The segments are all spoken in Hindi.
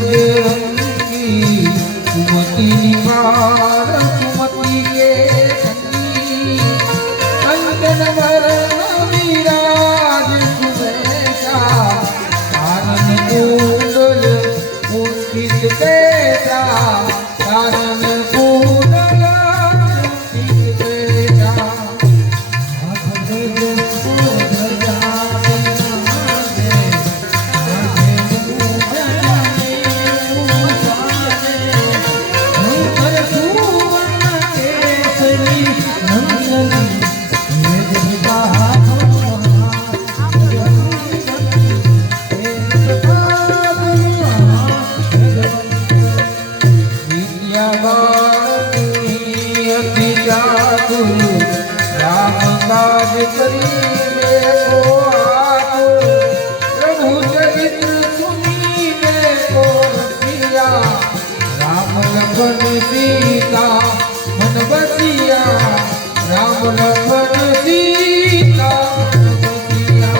बजरंगी सुमति निवार सुमति के संगी कंचन वरण विराज सुबेशा कारण कुंडल मुंकित तेजा कारण कुंडल मुंकित तेजा राम काज करी को आप प्रभु चरित्र सुनी को रसिया राम लखन सीता मन बसिया राम लखन सीता मन बसिया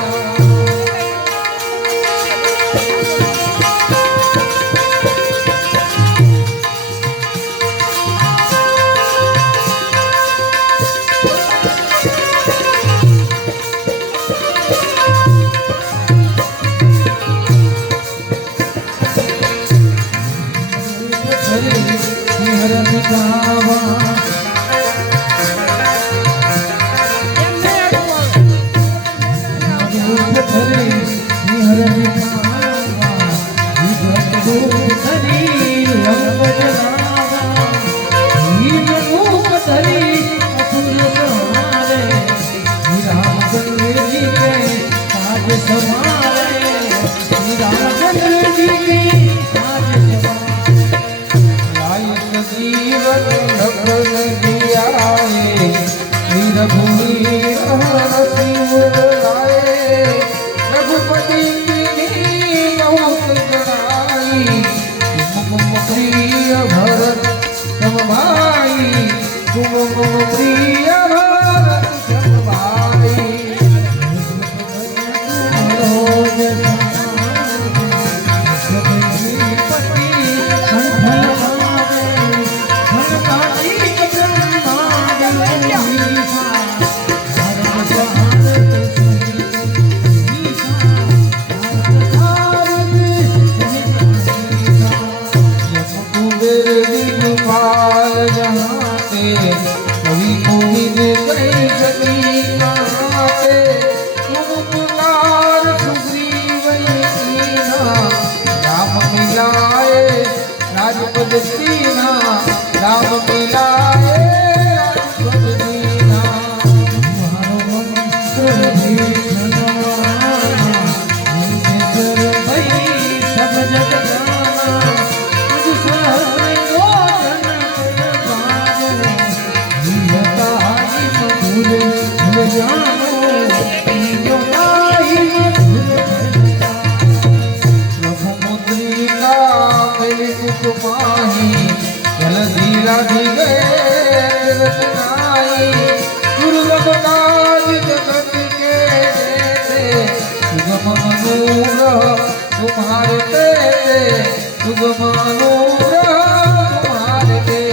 रघुपति प्रिय भरत सम भाई तुम प्रिय भरत सम भाई कवि कोविद कई सती गाते तुम पुकार सुग्रीव कीना राम मिलाए राजपद सीना राम मिलाए राजपद सीना सब जग जाना जल्दी गए दुर्लभ काज जगत के देते सुगम अनुग्रह तुम्हारे तेरे सुगम अनुग्रह तुम्हारे तेरे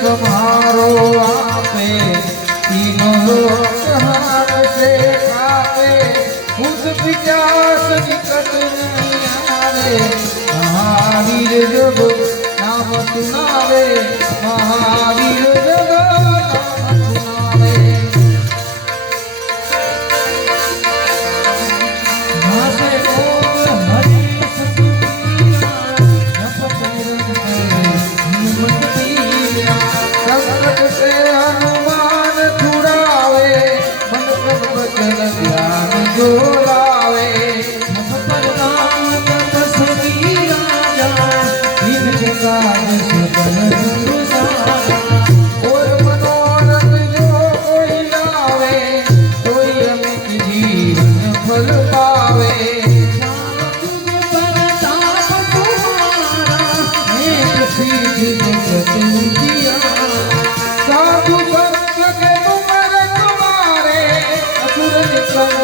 तुम्हारो आपे तीनों लोक हार से कापे उस पिचास निकट नहीं आवे महावीर जब नाम सुनावे महावीर जब नाम सुनावे भाषे डोलावे पर राम तपस्वी राजा इन जगाद सकल दुख सारा और मनोरथ जो कोई लावे कोई अमित जीवन फल पावे परताप तुम्हारा एक सिद्ध जगत उजियारा साधु संत के तुम रखवारे असुर निकल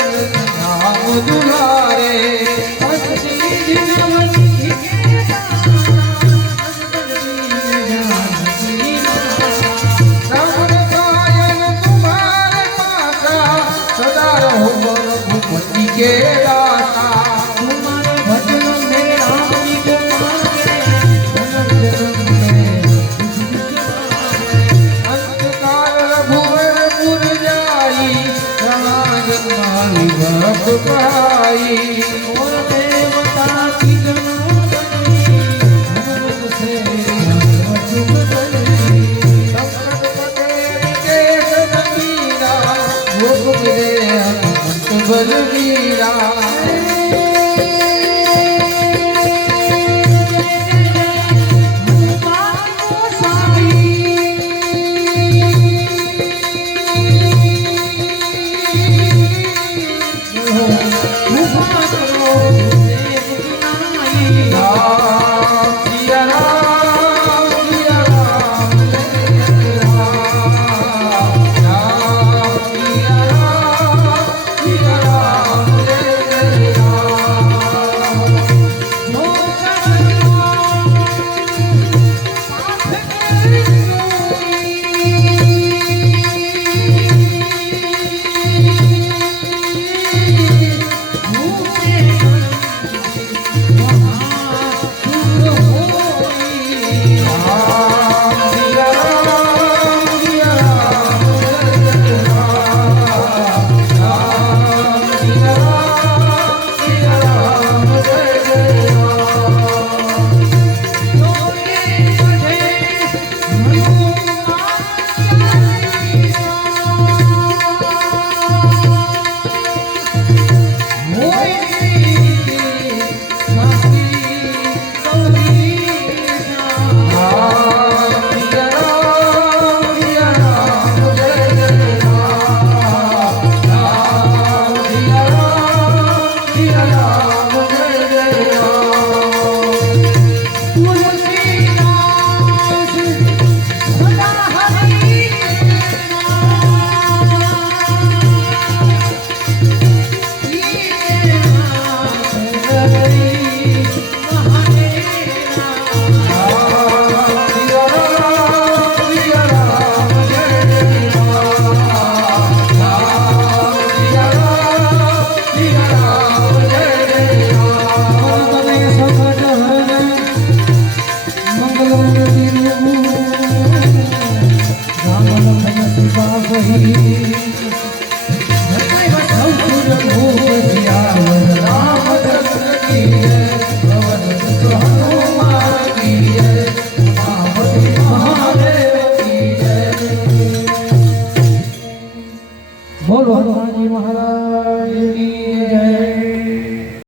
नाम दुलारे असली जिनवती के दाता असगल दीन जानकी माता राम रसायन तुम्हारे माता सदा रहो रघुपति के दाता तुम्हारे भजन में राम जी को मांगे जन्म में अंतकाल रघुवर जाई रहा जन्माली भक्त पाई और देवता की जन्मोदनी हनुमत से हनुमत बदली संकट पटेल के सदमीरा भोग मिले हनुमंत बलवीरा